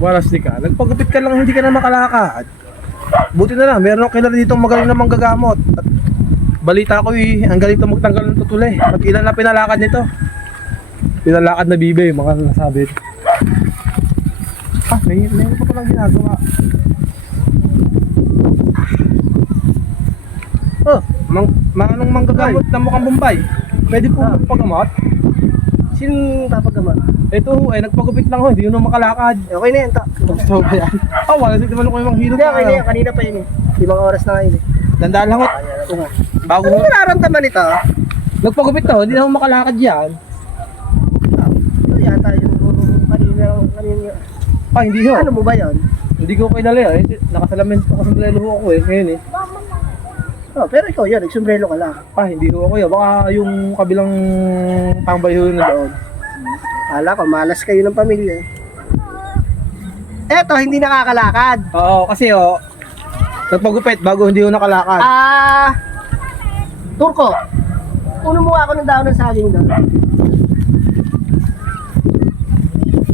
Walastik ka. Nagpagupit ka lang, hindi ka na makalakad. Buti na lang, meron akong kilala dito magaling na manggagamot. At balita ko ang galing to magtanggal ng tutuli. At ilan na pinalakad nito. Pinalakad na bibe, mga nasabi. May pa palang ginagawa. Manong manggagamot na mukhang Bombay. Pwede po pagamot? Sinong papagamot? Ito nagpagupit lang ho, hindi yun makalakad. Okay na yan, to. Gusto ba yan? Wala sigit naman ako yung hilo. Hindi, okay na yan. Kanina pa yun eh. 5 oras na ngayon eh. Dandaan lang ho. Bago Ano nararamdaman ito? nagpagupit na ho, hindi na ako makalakad yan. Ito yata yung kanina. Hindi ho. Ano mo ba yun? Hindi ko kilala yan. Nakasalamin pa kasi nilalo ako ngayon eh. Oh, pero ikaw yun, nagsombrelo ka lang. Hindi ho ako yun. Baka yung kabilang tambay ho na doon. Kala ko, malas kayo ng pamilya eh. Eto, hindi nakakalakad. Oo, kasi nagpagupit bago hindi ho nakalakad. Turko, puno mo ako ng daon ng saging doon.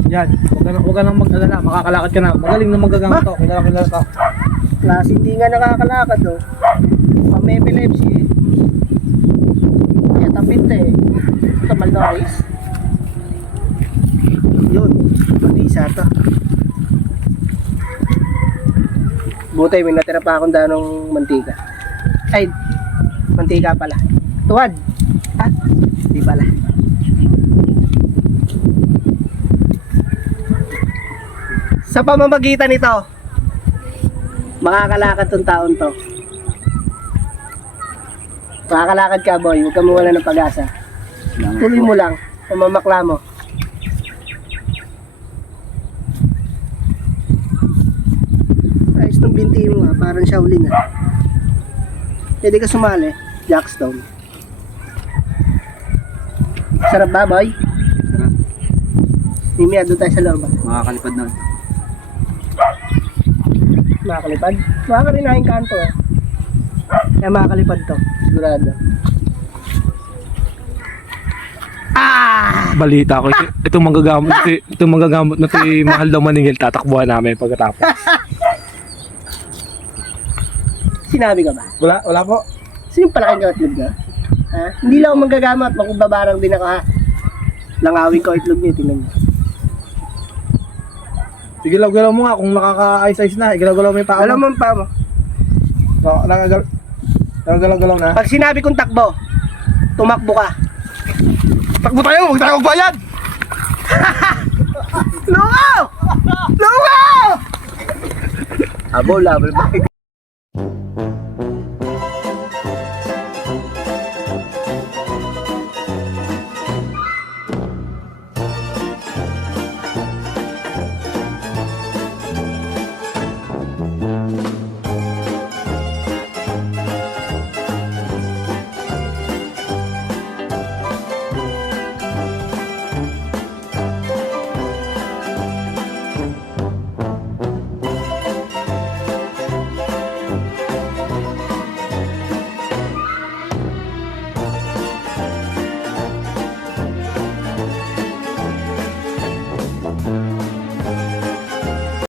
Yan, huwag ka nang mag-alala, makakalakad ka na. Magaling na magagamit to, kilala to. Klase hindi nga nakakalakad oh. May epilepsy eh. Kaya tambit eh. Ito malnourished. Yun, mag-isa to. Buti, may natira pa akong danong mantika. Ay, mantika pala. Tuwad. Di pala. Sa pamamagitan nito, makakalakad tong taon to. Makakalakad ka boy, huwag ka mawala ng pag-asa. Tuloy mo lang, pamamakla mo. Ayos nung binti mo parang Shaolin ah. Pwede ka sumali, Jackstone. Sarap ba boy? Sarap. Mimiya, doon tayo sa loob. Makakalipad na. Makakalipad? Makakarinahin kanto eh. Kaya makakalipad to, sigurado. Balita ko, itong manggagamot na ito mahal daw maningil, tatakbuhan namin pagkatapos. Sinabi ka ba? Wala po. Sino palaking ka-itlog na? Ha? Hindi lang ako manggagamot, makubabarang din ako ha. Langawin ko itlog niya, tingnan niyo. Igalaw-galaw mo nga kung nakaka-ice-ice na, igalaw-galaw mo yung paa mo. Alam mo ang paa mo? Nagagalaw-galaw na. Pag sinabi kong takbo, tumakbo ka. Takbo tayo, huwag tayo magbayad! Lungaw! Lungaw! Abo, labal ba?